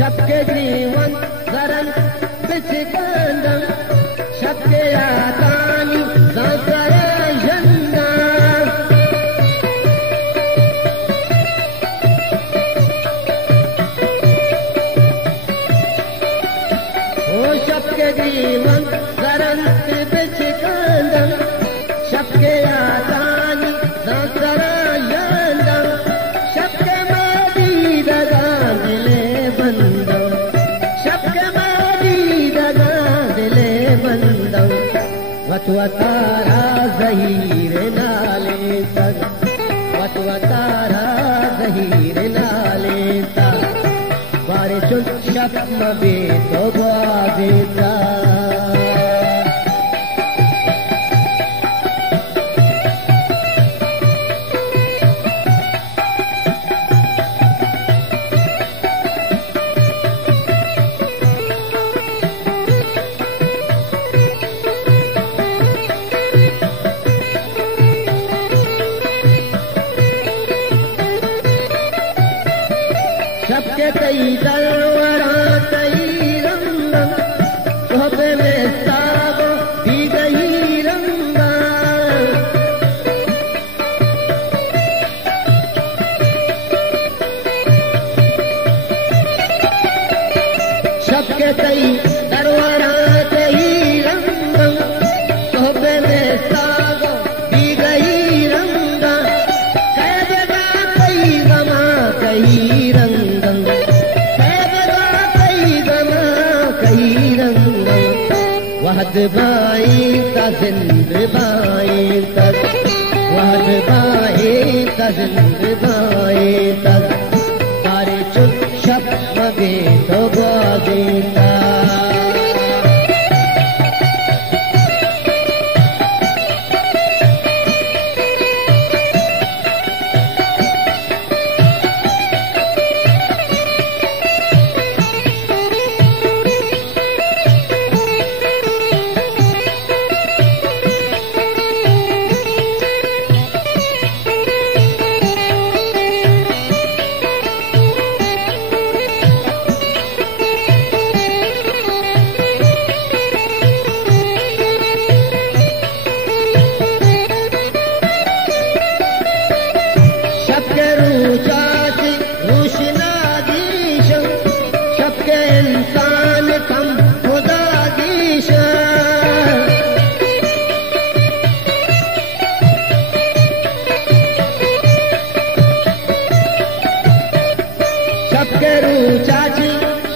सबके जीवन सरल बिचकंदम सबके आतानी सांसरा यंदा ओ सबके जीवन सरल बिचकंदम सबके आतानी सांसरा यंदा सबके मादी दगा दिले बंदम सबके मादी दगा दिले बंदम वतवतारा ज़हीर नाले तक वतवतारा ज़हीर नाले तक बारे चुन शप्म बे तो बादेता सबके कई दलवरा कई रंग सोबे में सागो भी गई रंगा सबके कई दलवरा कई रंग सोबे में सागो भी गई रंगा कैदगा कई गमा कई रंग वहद बाई का जिंद बाई तक वहद बाई का जिंद बाई तक तारे चुप शप मगे तो बादेता इंसान कम खुदा दीशा सबके रूचाची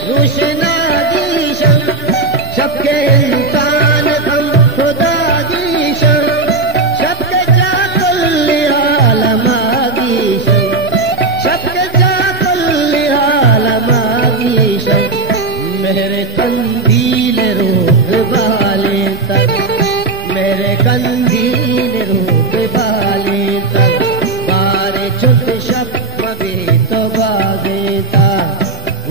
रूशना दीशा सबके इंसान कम खुदा दीशा सबके जाकुल आलमा दीशा सबके जाकुल आलमा दीशा मेरे कंदील रोक वाले तक मेरे कंदील रोक वाले तक बारे छुट शप्म बे तो बादेता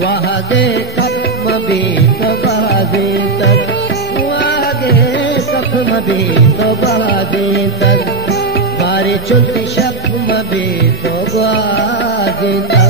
वहाँ दे कप्म बे तो बादेता वहाँ दे कप्म बे तो बादेता बारे छुट शप्म बे तो बादेता